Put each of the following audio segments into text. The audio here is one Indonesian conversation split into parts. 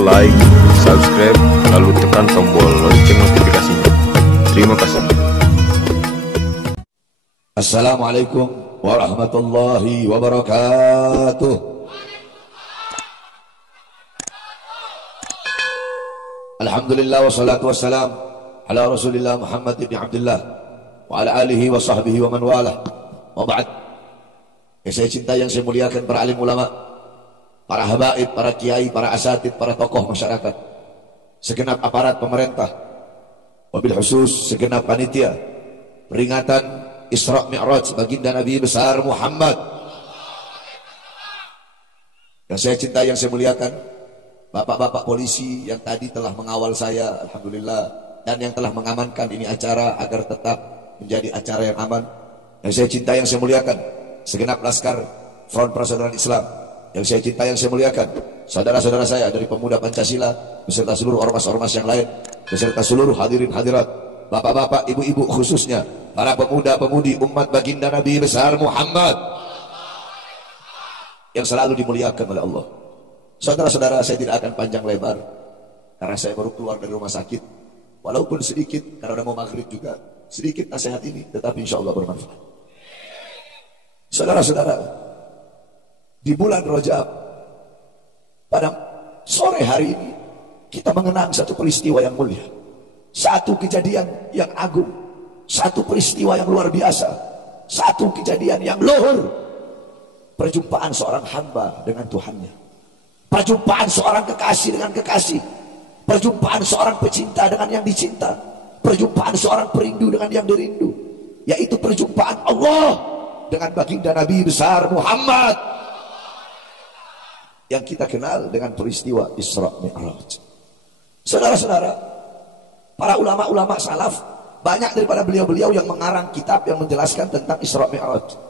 like, subscribe, lalu tekan tombol lonceng notifikasinya. Terima kasih. Assalamualaikum warahmatullahi wabarakatuh. Alhamdulillah wassalatu wassalam ala Rasulillah Muhammad ibn Abdullah wa ala alihi wa sahbihi wa man walah. Wa ba'd. Yang saya cinta, yang saya muliakan para alim ulama, para habaib, para kiai, para asatid, para tokoh masyarakat, segenap aparat pemerintah, wabil khusus segenap panitia peringatan Isra Mi'raj baginda Nabi besar Muhammad. Yang saya cinta, yang saya muliakan, bapak-bapak polisi yang tadi telah mengawal saya, alhamdulillah, dan yang telah mengamankan ini acara agar tetap menjadi acara yang aman. Yang saya cinta, yang saya muliakan, segenap laskar Front Persaudaraan Islam. Yang saya cinta, yang saya muliakan, saudara-saudara saya dari Pemuda Pancasila beserta seluruh ormas-ormas yang lain, beserta seluruh hadirin hadirat, bapak-bapak, ibu-ibu, khususnya para pemuda-pemudi umat baginda Nabi besar Muhammad yang selalu dimuliakan oleh Allah. Saudara-saudara, saya tidak akan panjang lebar karena saya baru keluar dari rumah sakit. Walaupun sedikit, karena udah mau maghrib juga, sedikit nasihat ini, tetapi insya Allah bermanfaat. Saudara-saudara, di bulan Rajab, pada sore hari ini, kita mengenang satu peristiwa yang mulia, satu kejadian yang agung, satu peristiwa yang luar biasa, satu kejadian yang luhur. Perjumpaan seorang hamba dengan Tuhannya, perjumpaan seorang kekasih dengan kekasih, perjumpaan seorang pecinta dengan yang dicinta, perjumpaan seorang perindu dengan yang dirindu, yaitu perjumpaan Allah dengan baginda Nabi besar Muhammad yang kita kenal dengan peristiwa Isra Mi'raj. Saudara-saudara, para ulama-ulama salaf, banyak daripada beliau-beliau yang mengarang kitab yang menjelaskan tentang Isra Mi'raj.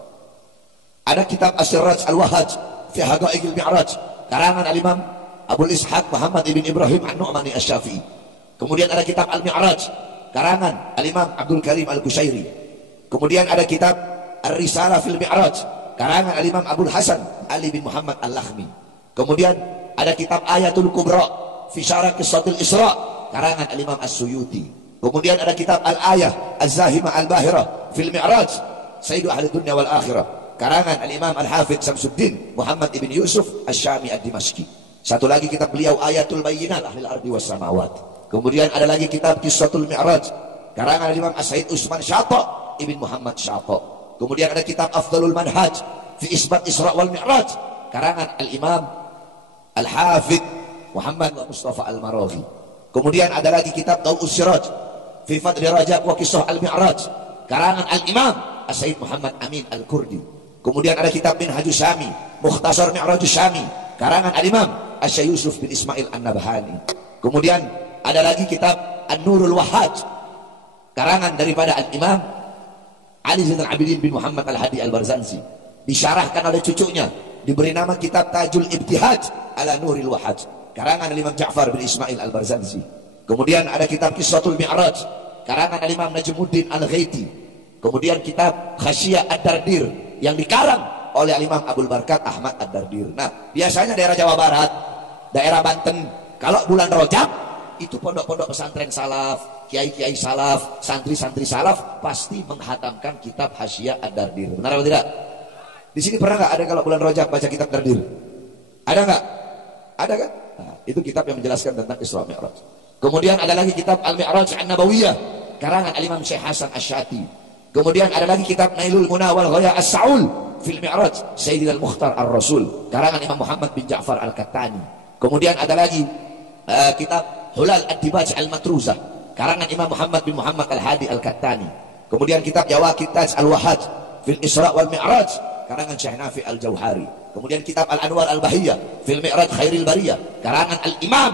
Ada kitab As-Siraj Al-Wahaj fi Haqaiqil Mi'raj, karangan Al-Imam Abul Ishaq Muhammad ibn Ibrahim An-Nu'mani Asy-Syafi'i. Kemudian ada kitab Al-Mi'raj, karangan Al-Imam Abdul Karim Al-Kushairi. Kemudian ada kitab Ar-Risalah fil Mi'raj, karangan Al-Imam Abul Hasan Ali bin Muhammad Al-Lakhmi. Kemudian ada kitab Ayatul Kubra fi Syarah Qissatil Isra, karangan Al-Imam As-Suyuti. Kemudian ada kitab Al-Ayah Az-Zahimah Al-Bahirah fil Mi'raj Sayyidu Ahli Dunya wal Akhirah, karangan Al-Imam Al-Hafidh Samsuddin Muhammad ibn Yusuf Asy-Syami Ad-Dimashqi. Satu lagi kitab beliau Ayatul Bayyinat Ahlil Ardi was Samawat. Kemudian ada lagi kitab Qissatul Mi'raj, karangan Al-Imam As-Said Utsman Syata ibn Muhammad Syata. Kemudian ada kitab Afdalul Manhaj fi Isbat Isra wal Mi'raj, karangan Al-Imam Al-Hafidh Muhammad Mustafa Al-Maraghi. Kemudian ada lagi kitab Daw'us Siraj fi Fadli Rajab wa Qissah Al-Mi'raj, karangan Al-Imam As-Said Muhammad Amin Al-Kurdi. Kemudian ada kitab Minhajus Syami Mukhtasar Mi'rajus Syami, karangan Al-Imam Asy-Syaikh Yusuf bin Ismail An-Nabhani. Kemudian ada lagi kitab An-Nurul Wahhaj, karangan daripada Al-Imam Ali Zainal Abidin bin Muhammad Al-Hadi Al-Barzanzi, disyarahkan oleh cucunya, diberi nama kitab Tajul Ibtihaj ala Nuril Wahhaj, karangan Imam Ja'far bin Ismail Al-Barzanzi. Kemudian ada kitab Qissatul Mi'raj, karangan Imam Najmuddin Al-Ghaiti. Kemudian kitab Khasyiyah Ad-Dardir yang dikarang oleh Imam Abdul Barkat Ahmad Ad-Dardir. Nah, biasanya daerah Jawa Barat, daerah Banten, kalau bulan Rajab itu pondok-pondok pesantren salaf, kiai-kiai salaf, santri-santri salaf pasti menghatamkan kitab Khasyiyah Ad-Dardir. Benar atau tidak? Di sini pernah nggak ada kalau bulan Rajab baca kitab Dardir? Ada nggak? Ada kan? Nah, itu kitab yang menjelaskan tentang Isra Mi'raj. Kemudian ada lagi kitab Al-Mi'raj An-Nabawiyah, karangan Al-Imam Syekh Hasan Asy-Syati. Kemudian ada lagi kitab Nailul Muna wal Ghaya As-Saul fil Mi'raj Sayyidil Mukhtar Ar-Rasul, karangan Imam Muhammad bin Ja'far Al-Kattani. Kemudian ada lagi kitab Hulal Ad-Dibaj Al-Matruzah, karangan Imam Muhammad bin Muhammad Al-Hadi Al-Kattani. Kemudian kitab Jawaqit Taj Al-Wahhaj fil Isra wal Mi'raj, karangan Syekh Nafi Al-Jauhari. Kemudian kitab Al-Anwar Al-Bahiyah fil Mi'raj Khairil Bariyah, karangan Al-Imam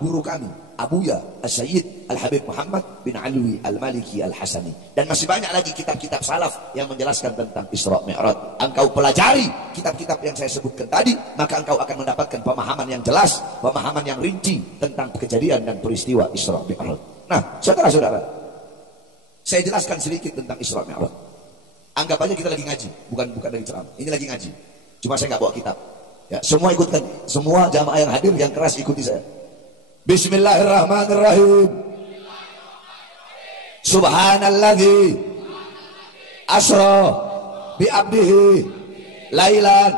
guru kami Abuya As-Sayyid Al-Habib Muhammad bin Alwi Al-Maliki Al-Hasani. Dan masih banyak lagi kitab-kitab salaf yang menjelaskan tentang Isra Mi'raj. Engkau pelajari kitab-kitab yang saya sebutkan tadi, maka engkau akan mendapatkan pemahaman yang jelas, pemahaman yang rinci tentang kejadian dan peristiwa Isra Mi'raj. Nah, saudara-saudara, saya jelaskan sedikit tentang Isra Mi'raj. Anggap aja kita lagi ngaji, bukan lagi ceramah. Ini lagi ngaji. Cuma saya nggak bawa kitab. Ya, semua ikutkan, semua jamaah yang hadir yang keras ikuti saya. Bismillahirrahmanirrahim. Subhanalladzi asra bi abdihi lailan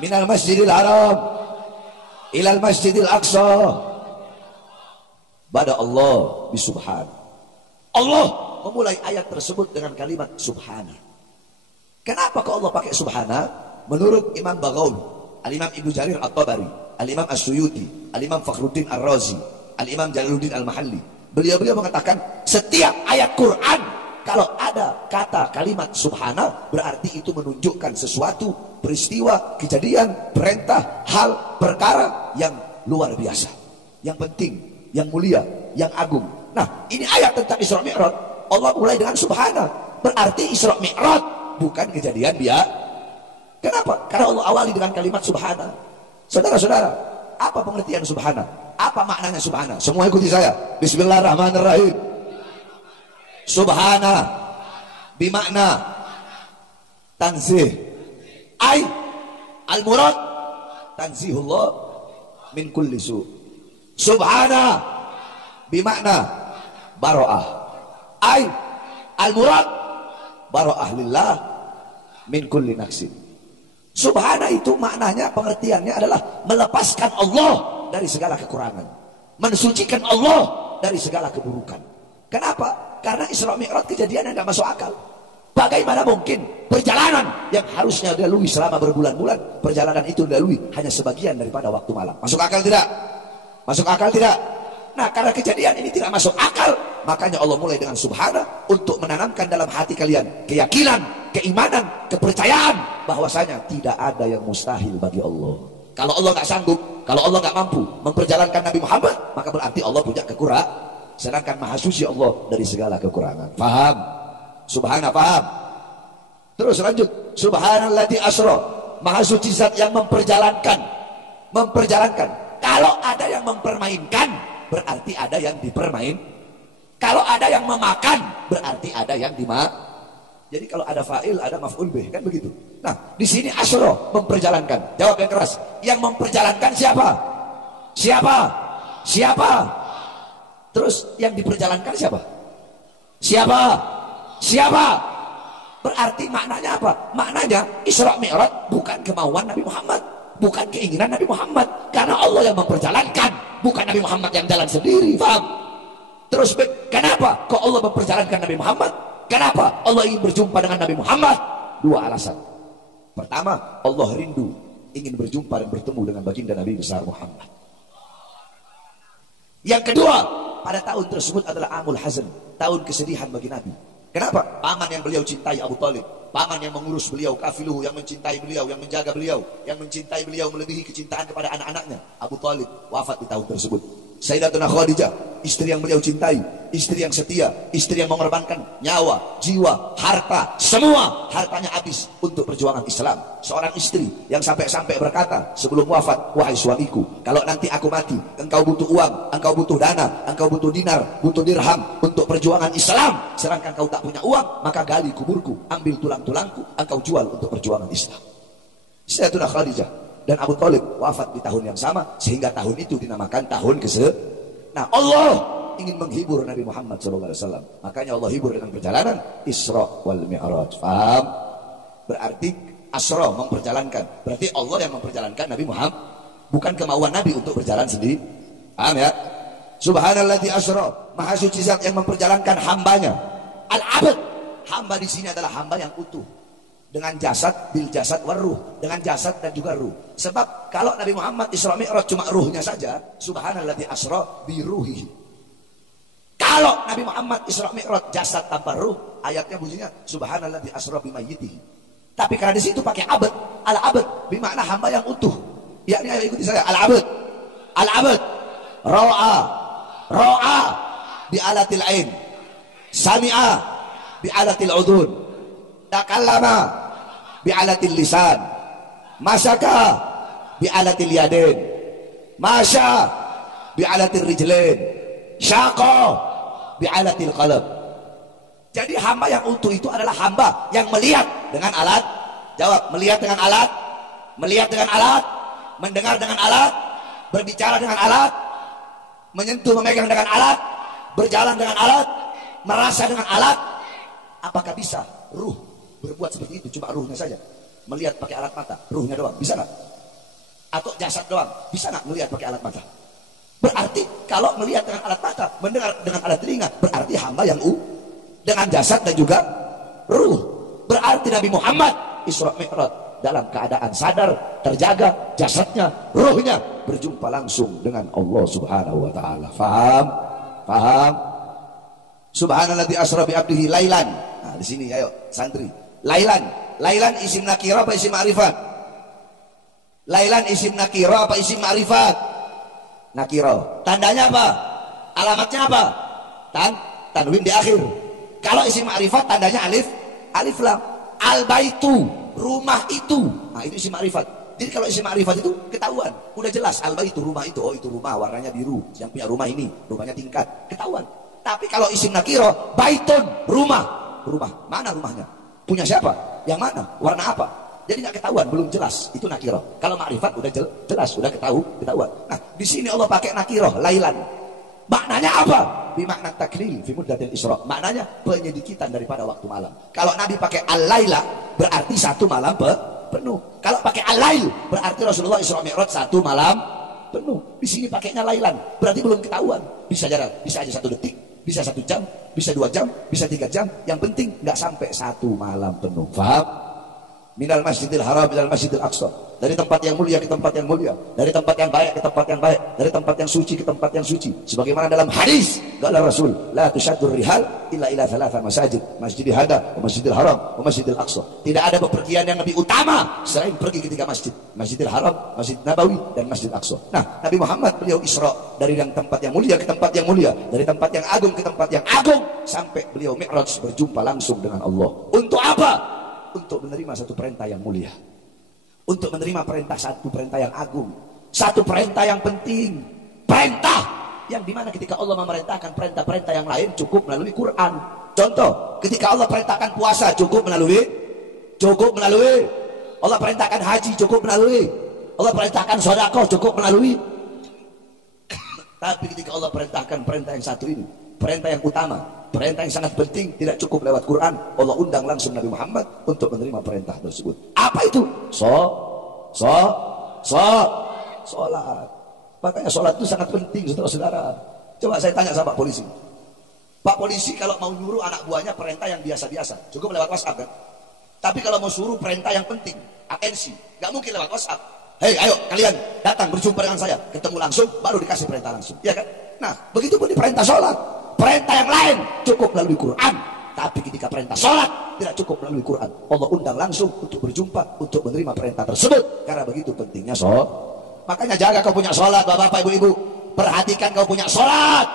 minal masjidil haram ilal masjidil aqsa. Bada Allah bisubhan. Allah memulai ayat tersebut dengan kalimat subhana. Kenapa kok Allah pakai subhana? Menurut Imam Baghawi, Al-Imam Ibnu Jarir At-Tabari, Al-Imam As-Suyuti, Al-Imam Fakhruddin Ar-Razi, Al-Imam Jalaluddin Al-Mahalli, beliau mengatakan setiap ayat Quran kalau ada kata kalimat subhana berarti itu menunjukkan sesuatu peristiwa, kejadian, perintah, hal, perkara yang luar biasa, yang penting, yang mulia, yang agung. Nah, ini ayat tentang Isra Mi'raj. Allah mulai dengan subhana, berarti Isra Mi'raj bukan kejadian biasa. Kenapa? Karena Allah awali dengan kalimat subhana. Saudara-saudara, apa pengertian subhana? Apa maknanya subhana? Semua ikuti saya. Bismillahirrahmanirrahim. Subhana bimakna tanzih. Ay al-murad tanzihullah min kulli su. Subhana bimakna bara'ah. Ay al-murad bara'ah lillah min kulli naqsin. Subhana itu maknanya, pengertiannya adalah melepaskan Allah dari segala kekurangan, mensucikan Allah dari segala keburukan. Kenapa? Karena Isra Mi'raj kejadian yang tidak masuk akal. Bagaimana mungkin perjalanan yang harusnya dilalui selama berbulan-bulan, perjalanan itu dilalui hanya sebagian daripada waktu malam? Masuk akal tidak? Masuk akal tidak? Nah, karena kejadian ini tidak masuk akal, makanya Allah mulai dengan subhana untuk menanamkan dalam hati kalian keyakinan, keimanan, kepercayaan bahwasanya tidak ada yang mustahil bagi Allah. Kalau Allah nggak sanggup, kalau Allah nggak mampu memperjalankan Nabi Muhammad, maka berarti Allah punya kekurangan. Sedangkan maha suci Allah dari segala kekurangan. Paham? Subhana, paham? Terus lanjut. Subhanalladzi asra, maha suci zat yang memperjalankan. Kalau ada yang mempermainkan, berarti ada yang dipermain. Kalau ada yang memakan, berarti ada yang dimakan. Jadi kalau ada fa'il, ada maf'ul bih, kan begitu. Nah, di sini asra, memperjalankan. Jawab yang keras. Yang memperjalankan siapa? Siapa? Terus yang diperjalankan siapa? Siapa? Berarti maknanya apa? Maknanya Isra Mi'raj bukan kemauan Nabi Muhammad, bukan keinginan Nabi Muhammad, karena Allah yang memperjalankan, bukan Nabi Muhammad yang jalan sendiri. Paham? Terus kenapa kok Allah memperjalankan Nabi Muhammad? Kenapa Allah ingin berjumpa dengan Nabi Muhammad? Dua alasan. Pertama, Allah rindu ingin berjumpa dan bertemu dengan baginda Nabi besar Muhammad. Yang kedua, pada tahun tersebut adalah Amul Hazn, tahun kesedihan bagi Nabi. Kenapa? Paman yang beliau cintai, Abu Thalib, paman yang mengurus beliau, kafiluhu yang mencintai beliau, yang menjaga beliau, yang mencintai beliau melebihi kecintaan kepada anak-anaknya, Abu Thalib wafat di tahun tersebut. Sayyidatuna Khadijah, istri yang beliau cintai, istri yang setia, istri yang mengorbankan nyawa, jiwa, harta, semua hartanya habis untuk perjuangan Islam. Seorang istri yang sampai-sampai berkata sebelum wafat, wahai suamiku, kalau nanti aku mati, engkau butuh uang, engkau butuh dana, engkau butuh dinar, butuh dirham untuk perjuangan Islam, sedangkan kau tak punya uang, maka gali kuburku, ambil tulang-tulangku, engkau jual untuk perjuangan Islam. Sayyidatuna Khadijah dan Abu Thalib wafat di tahun yang sama, sehingga tahun itu dinamakan tahun Nah, Allah ingin menghibur Nabi Muhammad SAW, makanya Allah hibur dengan perjalanan Isra wal Mi'raj. Paham? Berarti Asra memperjalankan, berarti Allah yang memperjalankan Nabi Muhammad, bukan kemauan Nabi untuk berjalan sendiri. Paham ya? Subhanalladzi asra, maha suci zat yang memperjalankan hambanya. Al-abd, hamba di sini adalah hamba yang utuh, dengan jasad, bil jasad waruh, dengan jasad dan juga ruh. Sebab kalau Nabi Muhammad Isra Mi'raj cuma ruhnya saja, subhanalladzi asra bi ruhihi. Kalau Nabi Muhammad Isra Mi'raj jasad tanpa ruh, ayatnya bunyinya subhanalladzi asra bi mayyitihi. Tapi karena di situ pakai abad, al-abad bermakna hamba yang utuh. Yakni ayo ikuti saya, al-abad. Al-abad ra'a bi alatil ain, sami'a bi alatil udhun, takallama bi'alatil lisan, masaka bi'alatil yadain, masya bi'alatil rijlain, syaqa bi'alatil qalb. Jadi hamba yang utuh itu adalah hamba yang melihat dengan alat. Jawab, melihat dengan alat, melihat dengan alat, mendengar dengan alat, berbicara dengan alat. menyentuh, memegang dengan alat, berjalan dengan alat, merasa dengan alat. Apakah bisa ruh berbuat seperti itu? Cuma ruhnya saja melihat pakai alat mata, ruhnya doang, bisa nggak? Atau jasad doang, bisa nggak melihat pakai alat mata? Berarti kalau melihat dengan alat mata, mendengar dengan alat telinga, berarti hamba yang dengan jasad dan juga ruh. Berarti Nabi Muhammad Isra Mi'raj dalam keadaan sadar, terjaga jasadnya, ruhnya berjumpa langsung dengan Allah Subhanahu wa taala. Faham? Paham? Subhanalladzi asra bi 'abdihi lailan. Nah, di sini ayo santri. Lailan isim nakira apa isim ma'rifat? Lailan isim nakira apa isim ma'rifat? Nakira. Tandanya apa? Alamatnya apa? Tanwin di akhir. Kalau isim ma'rifat tandanya alif lam. Al baitu, rumah itu. Nah, itu isim ma'rifat. Jadi kalau isim ma'rifat itu ketahuan, udah jelas al baitu, rumah itu. Oh, itu rumah warnanya biru. Yang punya rumah ini, rumahnya tingkat, ketahuan. Tapi kalau isim nakira, baitun, rumah. Mana rumahnya? Punya siapa? Yang mana? Warna apa? Jadi nggak ketahuan, belum jelas. Itu nakira. Kalau ma'rifat udah jelas, udah ketahuan. Nah, di sini Allah pakai nakira, lailan. Maknanya apa? Bimakna taklil fi muddatil isra. Maknanya penyedikitan daripada waktu malam. Kalau Nabi pakai al-laila berarti satu malam penuh. Kalau pakai al-lail berarti Rasulullah Isra Mi'raj satu malam penuh. Di sini pakainya lailan, berarti belum ketahuan. Bisa aja 1 detik, bisa 1 jam, bisa 2 jam, bisa 3 jam. Yang penting nggak sampai satu malam penuh. Faham? Minal masjidil haram minal masjidil aqsa. Dari tempat yang mulia ke tempat yang mulia, dari tempat yang baik ke tempat yang baik, dari tempat yang suci ke tempat yang suci. Sebagaimana dalam hadis qala Rasul, la tushaddur rihal illa ila thalatha masajid, masjidil hada wa masjidil haram wa masjidil aqsa. Tidak ada bepergian yang lebih utama selain pergi ke 3 masjid, Masjidil Haram, Masjid Nabawi dan Masjid Aqsa. Nah, Nabi Muhammad beliau Isra dari yang tempat yang mulia ke tempat yang mulia, dari tempat yang agung ke tempat yang agung, sampai beliau Mi'raj berjumpa langsung dengan Allah. Untuk apa? Untuk menerima satu perintah yang mulia, untuk menerima satu perintah yang agung, satu perintah yang penting, perintah yang dimana ketika Allah memerintahkan perintah-perintah yang lain cukup melalui Quran. Contoh, ketika Allah perintahkan puasa cukup melalui Allah perintahkan haji cukup melalui Allah perintahkan sedekah cukup melalui. Tapi ketika Allah perintahkan perintah yang satu ini, perintah yang utama, perintah yang sangat penting, tidak cukup lewat Quran, Allah undang langsung Nabi Muhammad untuk menerima perintah tersebut. Apa itu? Sholat. Makanya sholat itu sangat penting, saudara-saudara. Coba saya tanya sama Pak Polisi. Pak Polisi kalau mau nyuruh anak buahnya perintah yang biasa-biasa, cukup lewat WhatsApp kan? Tapi kalau mau suruh perintah yang penting, atensi, nggak mungkin lewat WhatsApp. Hei, ayo kalian datang berjumpa dengan saya, ketemu langsung, baru dikasih perintah langsung, ya kan? Nah, begitu pun di perintah sholat. Perintah yang lain cukup melalui Quran, tapi ketika perintah sholat tidak cukup melalui Quran. Allah undang langsung untuk berjumpa, untuk menerima perintah tersebut. Karena begitu pentingnya sholat. Makanya jaga kau punya sholat, bapak-bapak, ibu-ibu. Perhatikan kau punya sholat.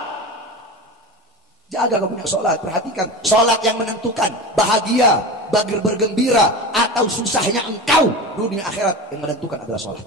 Jaga kau punya sholat, perhatikan. Sholat yang menentukan bahagia, bergembira, atau susahnya engkau dunia akhirat, yang menentukan adalah sholat.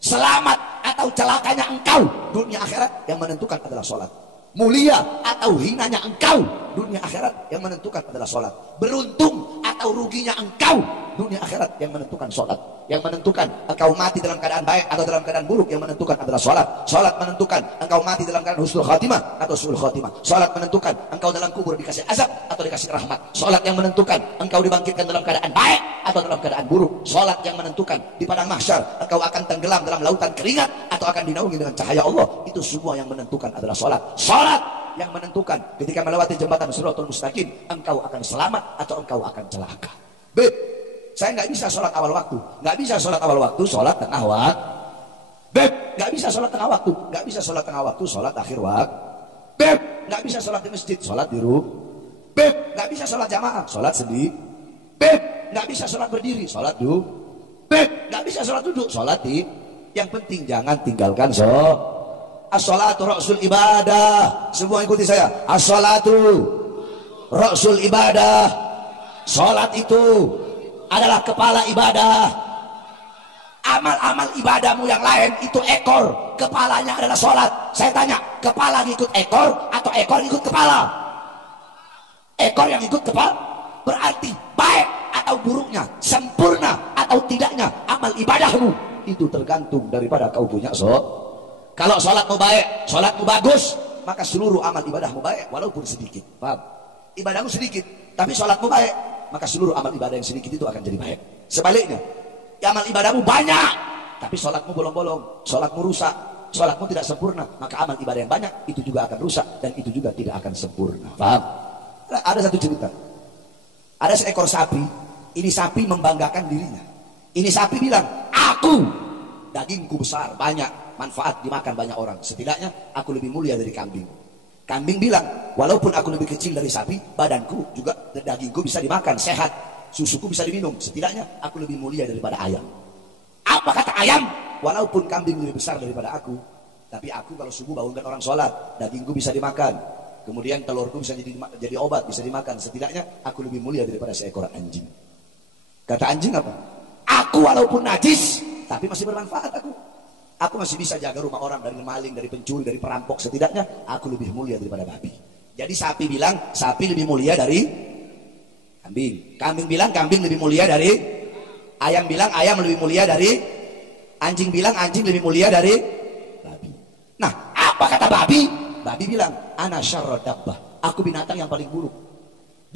Selamat atau celakanya engkau dunia akhirat, yang menentukan adalah sholat. Mulia atau hinanya engkau dunia akhirat, yang menentukan adalah sholat. Beruntung atau ruginya engkau dunia akhirat, yang menentukan sholat. Yang menentukan engkau mati dalam keadaan baik atau dalam keadaan buruk, yang menentukan adalah sholat. Sholat menentukan engkau mati dalam keadaan husnul khatimah atau su'ul khatimah. Sholat menentukan engkau dalam kubur dikasih azab atau dikasih rahmat. Sholat yang menentukan engkau dibangkitkan dalam keadaan baik atau dalam keadaan buruk. Sholat yang menentukan di padang mahsyar engkau akan tenggelam dalam lautan keringat atau akan dinaungi dengan cahaya Allah. Itu semua yang menentukan adalah sholat. Sholat yang menentukan ketika melewati jembatan Shiratal Mustaqim, engkau akan selamat atau engkau akan celaka. Saya nggak bisa sholat awal waktu, nggak bisa sholat awal waktu, sholat tengah waktu. Nggak bisa sholat tengah waktu, nggak bisa sholat tengah waktu, sholat akhir waktu. Nggak bisa sholat di masjid, sholat di rumah. Nggak bisa sholat jamaah, sholat sendiri. Nggak bisa sholat berdiri, sholat duduk. Nggak bisa sholat duduk, sholat di. Yang penting jangan tinggalkan sholat. As-sholatu ra'sul ibadah. Semua ikuti saya. As-sholatu ra'sul ibadah. Sholat itu adalah kepala ibadah. Amal-amal ibadahmu yang lain itu ekor, kepalanya adalah sholat. Saya tanya, kepala ngikut ekor atau ekor ngikut kepala? Ekor yang ikut kepala. Berarti baik atau buruknya, sempurna atau tidaknya amal ibadahmu itu tergantung daripada kau punya sholat. Kalau sholatmu baik, sholatmu bagus, maka seluruh amal ibadahmu baik walaupun sedikit. Paham? Ibadahmu sedikit tapi sholatmu baik, maka seluruh amal ibadah yang sedikit itu akan jadi baik. Sebaliknya, amal ibadahmu banyak tapi sholatmu bolong-bolong, sholatmu rusak, sholatmu tidak sempurna, maka amal ibadah yang banyak itu juga akan rusak dan itu juga tidak akan sempurna. Paham? Ada satu cerita, ada seekor sapi. Ini sapi membanggakan dirinya. Ini sapi bilang, aku dagingku besar, banyak, manfaat dimakan banyak orang, setidaknya aku lebih mulia dari kambing. Kambing bilang, walaupun aku lebih kecil dari sapi, badanku juga, dagingku bisa dimakan, sehat, susuku bisa diminum, setidaknya aku lebih mulia daripada ayam. Apa kata ayam? Walaupun kambing lebih besar daripada aku, tapi aku kalau subuh bangunkan orang sholat, dagingku bisa dimakan, kemudian telurku bisa jadi obat, bisa dimakan, setidaknya aku lebih mulia daripada seekor anjing. Kata anjing apa? Aku walaupun najis tapi masih bermanfaat aku. Aku masih bisa jaga rumah orang dari maling, dari pencuri, dari perampok, setidaknya aku lebih mulia daripada babi. Jadi sapi bilang sapi lebih mulia dari kambing. Kambing bilang kambing lebih mulia dari ayam, bilang ayam lebih mulia dari anjing, bilang anjing lebih mulia dari babi. Nah, apa kata babi? Babi bilang ana syarrad dabbah. Aku binatang yang paling buruk.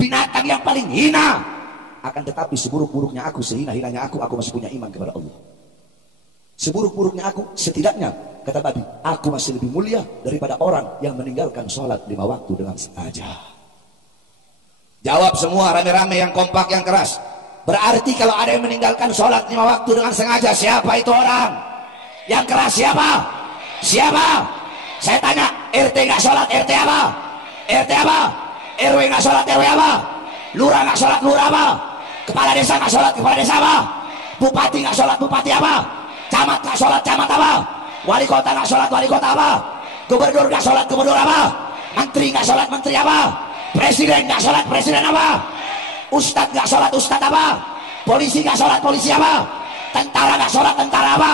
Binatang yang paling hina. Akan tetapi seburuk-buruknya aku, sehina-hinanya aku masih punya iman kepada Allah. Seburuk-buruknya aku, setidaknya kata babi, aku masih lebih mulia daripada orang yang meninggalkan sholat 5 waktu dengan sengaja. Jawab semua rame-rame, yang kompak, yang keras. Berarti kalau ada yang meninggalkan sholat 5 waktu dengan sengaja, siapa itu orang? Yang keras siapa? Siapa? Saya tanya, RT nggak sholat, RT apa? RT apa? RW nggak sholat, RW apa? Lurah nggak sholat, lurah apa? Kepala desa nggak sholat, kepala desa apa? Bupati nggak sholat, bupati apa? Camat nggak sholat, camat apa? Wali kota nggak sholat, wali kota apa? Gubernur nggak sholat, gubernur apa? Menteri nggak sholat, menteri apa? Presiden nggak sholat, presiden apa? Ustadz nggak sholat, ustadz apa? Polisi nggak sholat, polisi apa? Tentara nggak sholat, tentara apa?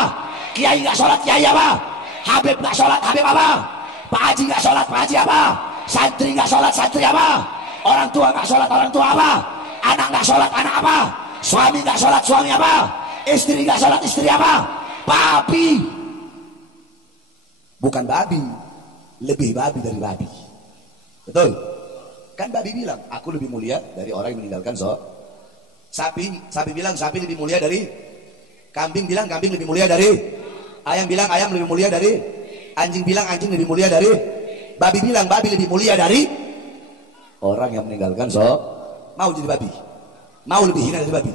Kiai nggak sholat, kiai apa? Habib nggak sholat, habib apa? Pak Haji nggak sholat, Pak Haji apa? Santri nggak sholat, santri apa? Orang tua nggak sholat, orang tua apa? Anak nggak sholat, anak apa? Suami nggak sholat, suami apa? Istri nggak sholat, istri apa? Babi. Bukan babi, lebih babi dari babi. Betul? Kan babi bilang, aku lebih mulia dari orang yang meninggalkan sholat. Sapi bilang sapi lebih mulia dari kambing, bilang kambing lebih mulia dari ayam, bilang ayam lebih mulia dari anjing, bilang anjing lebih mulia dari babi, bilang babi lebih mulia dari orang yang meninggalkan sholat. Mau jadi babi? Mau lebih hina dari babi?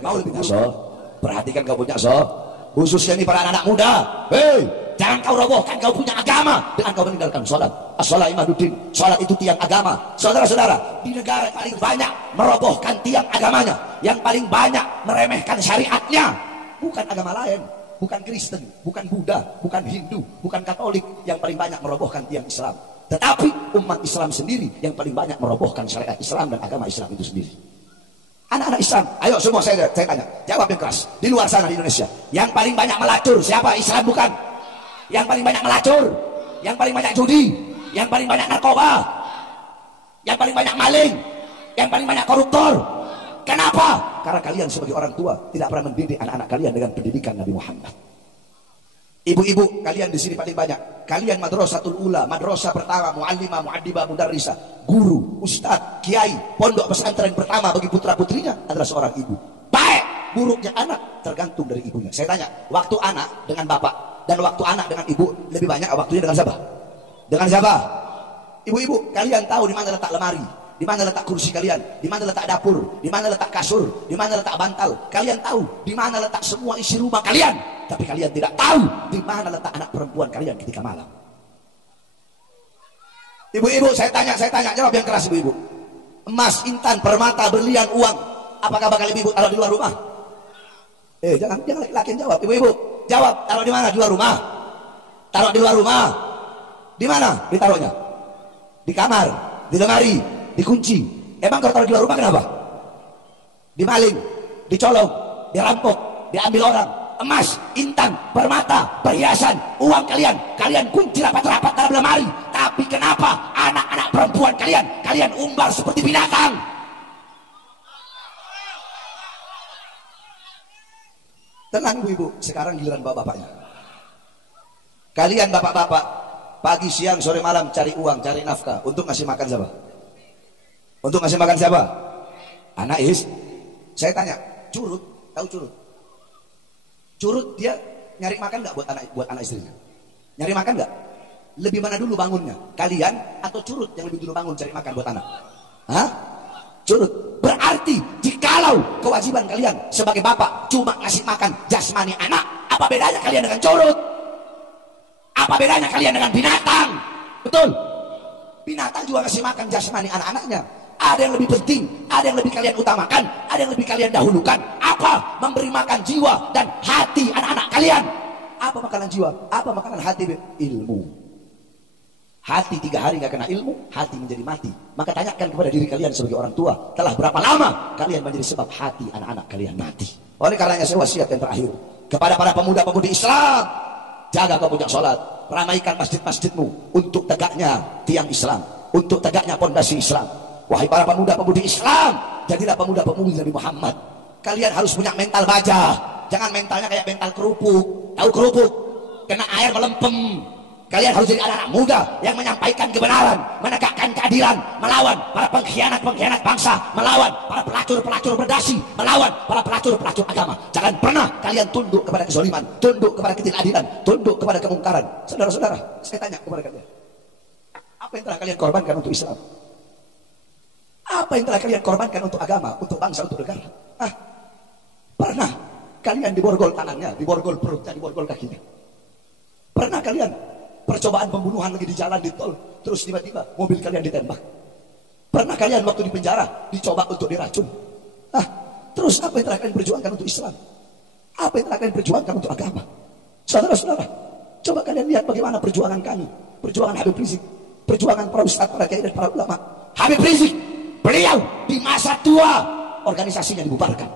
Mau lebih sholat? Perhatikan kau punya sholat, khususnya ini para anak muda. Hei, jangan kau robohkan kau punya agama dengan kau meninggalkan sholat. As-sholat imaduddin, sholat itu tiang agama. Saudara-saudara, di negara yang paling banyak merobohkan tiang agamanya, yang paling banyak meremehkan syariatnya, bukan agama lain, bukan Kristen, bukan Buddha, bukan Hindu, bukan Katolik yang paling banyak merobohkan tiang Islam, tetapi umat Islam sendiri yang paling banyak merobohkan syariat Islam dan agama Islam itu sendiri. Anak-anak Islam, ayo semua saya tanya, jawab yang keras. Di luar sana di Indonesia, yang paling banyak melacur siapa? Islam bukan? Yang paling banyak melacur, yang paling banyak judi, yang paling banyak narkoba, yang paling banyak maling, yang paling banyak koruptor. Kenapa? Karena kalian sebagai orang tua tidak pernah mendidik anak-anak kalian dengan pendidikan Nabi Muhammad. Ibu-ibu, kalian di sini paling banyak. Kalian madrasatul ula, madrasah pertama, muallimah, muaddibah, mudarrisah, guru, ustadz, kiai, pondok pesantren pertama bagi putra-putrinya adalah seorang ibu. Baik buruknya anak tergantung dari ibunya. Saya tanya, waktu anak dengan bapak dan waktu anak dengan ibu lebih banyak waktunya dengan siapa? Dengan siapa? Ibu-ibu, kalian tahu di mana letak lemari, di mana letak kursi kalian, di mana letak dapur, di mana letak kasur, di mana letak bantal. Kalian tahu di mana letak semua isi rumah kalian. Tapi kalian tidak tahu di mana letak anak perempuan kalian ketika malam. Ibu-ibu, saya tanya, jawab yang keras ibu-ibu. Emas, intan, permata, berlian, uang, apakah bakal ibu taruh di luar rumah? Jangan laki-laki yang jawab. Ibu-ibu, jawab, taruh di mana? Di luar rumah. Taruh di luar rumah. Di mana ditaruhnya? Di kamar, di lemari, dikunci. Emang kalau taruh di luar rumah kenapa? Dimaling, dicolong, dirampok, diambil orang. Emas, intan, permata, perhiasan, uang kalian kunci rapat-rapat dalam lemari. Tapi kenapa anak-anak perempuan kalian umbar seperti binatang? Tenang ibu-ibu, sekarang giliran bapak-bapaknya. Kalian bapak-bapak, pagi, siang, sore, malam cari uang, cari nafkah. Untuk ngasih makan siapa? Untuk ngasih makan siapa? Anak Saya tanya, curut, tahu curut? Curut dia nyari makan nggak buat anak istrinya? Nyari makan nggak? Lebih mana dulu bangunnya? Kalian atau curut yang lebih dulu bangun cari makan buat anak? Hah? Curut. Berarti jikalau kewajiban kalian sebagai bapak cuma ngasih makan jasmani anak, apa bedanya kalian dengan curut? Apa bedanya kalian dengan binatang? Betul? Binatang juga ngasih makan jasmani anak-anaknya. Ada yang lebih penting, ada yang lebih kalian utamakan, ada yang lebih kalian dahulukan. Apa? Memberi makan jiwa dan hati anak-anak kalian. Apa makanan jiwa? Apa makanan hati? Ilmu. Hati 3 hari gak kena ilmu, hati menjadi mati. Maka tanyakan kepada diri kalian sebagai orang tua, telah berapa lama kalian menjadi sebab hati anak-anak kalian mati? Oleh karenanya saya wasiat yang terakhir kepada para pemuda-pemudi Islam, jaga kau punya sholat, ramaikan masjid-masjidmu untuk tegaknya tiang Islam, untuk tegaknya pondasi Islam. Wahai para pemuda-pemudi Islam, jadilah pemuda-pemudi Nabi Muhammad. Kalian harus punya mental baja, jangan mentalnya kayak mental kerupuk. Tahu kerupuk? Kena air melempem. Kalian harus jadi anak-anak muda yang menyampaikan kebenaran, menegakkan keadilan, melawan para pengkhianat-pengkhianat bangsa, melawan para pelacur-pelacur berdasi, melawan para pelacur-pelacur agama. Jangan pernah kalian tunduk kepada kezaliman, tunduk kepada ketidakadilan, tunduk kepada kemungkaran. Saudara-saudara, saya tanya kepada kalian, apa yang telah kalian korbankan untuk Islam? Apa yang telah kalian korbankan untuk agama, untuk bangsa, untuk negara? Pernah kalian diborgol tangannya, diborgol perutnya, diborgol kakinya? Pernah kalian percobaan pembunuhan lagi di jalan, di tol, terus tiba-tiba mobil kalian ditembak? Pernah kalian waktu di penjara dicoba untuk diracun? Terus apa yang telah kalian perjuangkan untuk Islam? Apa yang telah kalian perjuangkan untuk agama? Saudara-saudara, coba kalian lihat bagaimana perjuangan kami, perjuangan Habib Rizik, perjuangan para ustadz, para kiai dan para ulama. Habib Rizik, beliau di masa tua organisasinya dibubarkan,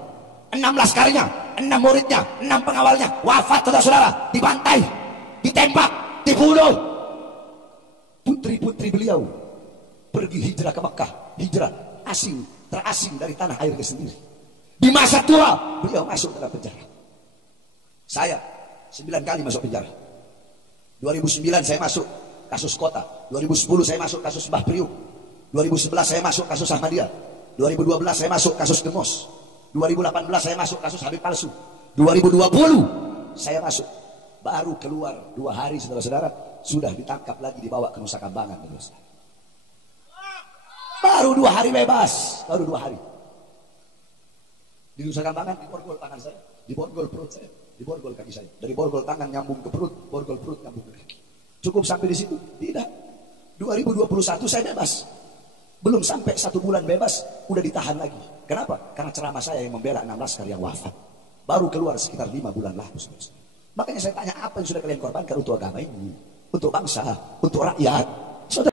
16 karyanya, 6 muridnya, 6 pengawalnya wafat, saudara-saudara, dibantai, ditembak, dibunuh. Putri-putri beliau pergi hijrah ke Mekah, hijrah terasing dari tanah airnya sendiri. Di masa tua beliau masuk dalam penjara. Saya 9 kali masuk penjara. 2009 saya masuk kasus kota, 2010 saya masuk kasus Mbah Priuk, 2011 saya masuk kasus Ahmadiyah, 2012 saya masuk kasus Gemos, 2018 saya masuk kasus Habib palsu, 2020 saya masuk. Baru keluar 2 hari, saudara-saudara, sudah ditangkap lagi, dibawa ke Nusa Kambangan. Baru 2 hari bebas, baru 2 hari. Di Nusa Kambangan diborgol tangan saya, diborgol perut saya, diborgol kaki saya. Dari borgol tangan nyambung ke perut, borgol perut nyambung ke kaki. Cukup sampai di situ? Tidak. 2021 saya bebas. Belum sampai 1 bulan bebas, udah ditahan lagi. Kenapa? Karena ceramah saya yang membela 6 laskar yang wafat. Baru keluar sekitar 5 bulan lalu. Makanya saya tanya, apa yang sudah kalian korbankan untuk agama ini, untuk bangsa, untuk rakyat?